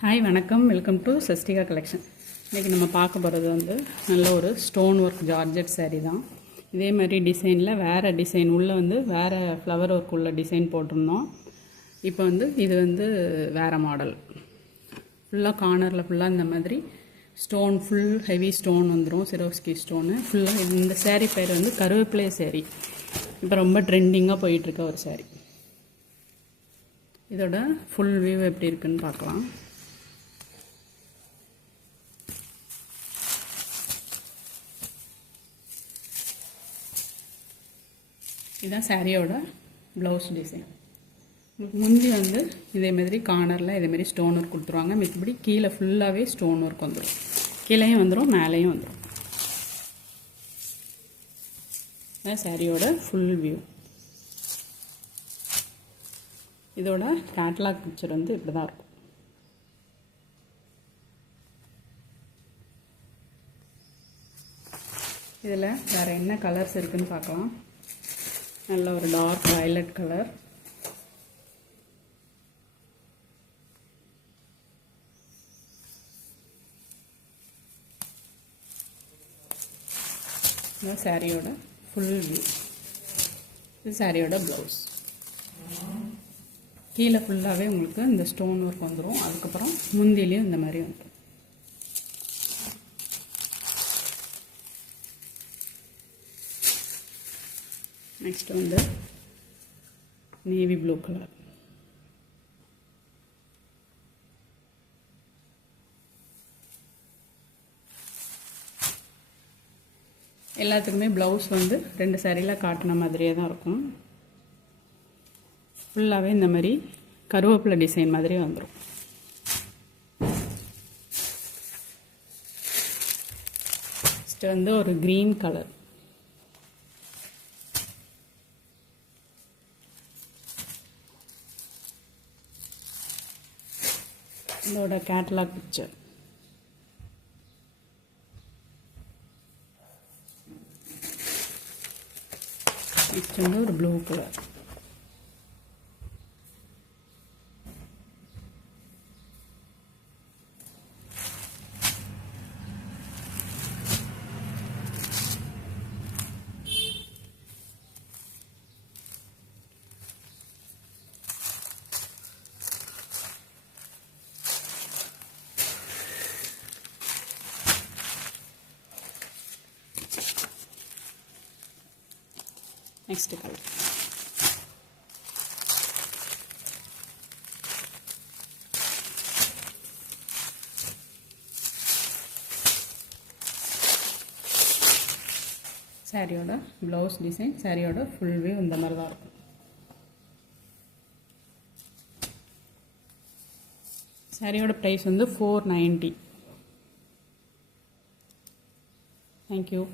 Hi வணக்கம், welcome to Sastika collection. இன்றைக்கி நம்ம பார்க்க போகிறது நல்ல ஒரு ஸ்டோன் ஒர்க் ஜார்ஜெட் சாரீ தான். இதே மாதிரி டிசைனில் வேறு டிசைன் உள்ளே வேறு ஃப்ளவர் ஒர்க் உள்ள டிசைன் போட்டிருந்தோம். இப்போ இது வேறு மாடல். ஃபுல்லாக கார்னரில் ஃபுல்லாக இந்த மாதிரி ஸ்டோன், ஃபுல் ஹெவி ஸ்டோன் வந்துடும், சிரோஸ்கி ஸ்டோனு ஃபுல்லாக. இந்த சேரீ பேர் கருவேப்பிலை சேரீ. இப்போ ரொம்ப ட்ரெண்டிங்காக போயிட்டுருக்க ஒரு சேரீ. இதோட ஃபுல் வியூ எப்படி இருக்குன்னு பார்க்கலாம். இதுதான் சாரியோட ப்ளவுஸ் டிசைன். முந்தி இதே மாதிரி கார்னரில் இதேமாரி ஸ்டோன் ஒர்க் கொடுத்துருவாங்க. மித்தபடி கீழே ஃபுல்லாகவே ஸ்டோன் ஒர்க் வந்துடும். கீழேயும் வந்துடும், மேலேயும் வந்துடும். இதுதான் சாரியோட ஃபுல் வியூ. இதோட கேட்லாக் பிக்சர் இப்படி தான் இருக்கும். இதில் வேறு என்ன கலர்ஸ் இருக்குதுன்னு பார்க்கலாம். நல்ல ஒரு டார்க் வயலட் கலர், இந்த சாரியோட ஃபுல் வியூ. இது சாரியோட ப்ளவுஸ். கீழே ஃபுல்லாகவே உங்களுக்கு இந்த ஸ்டோன் ஒர்க் வந்துடும். அதுக்கப்புறம் முந்திலையும் இந்த மாதிரி வந்துடும். Next navy blue colour. எல்லாத்துக்குமே ப்ளவுஸ் ரெண்டு சாரியில் காட்டின மாதிரியே தான் இருக்கும். ஃபுல்லாகவே இந்த மாதிரி கருவேப்பிலை டிசைன் மாதிரி வந்துடும். நெக்ஸ்ட் ஒரு க்ரீன் கலர். இதோட கேட்லாக் பிக்சர். நெக்ஸ்ட் ஒரு ப்ளூ கலர். Next colour. சாரியோட ப்ளவுஸ் டிசைன், சாரியோட ஃபுல் வியூ இந்த மாதிரி தான் இருக்கும். சாரியோட ப்ரைஸ் $490. தேங்க்யூ.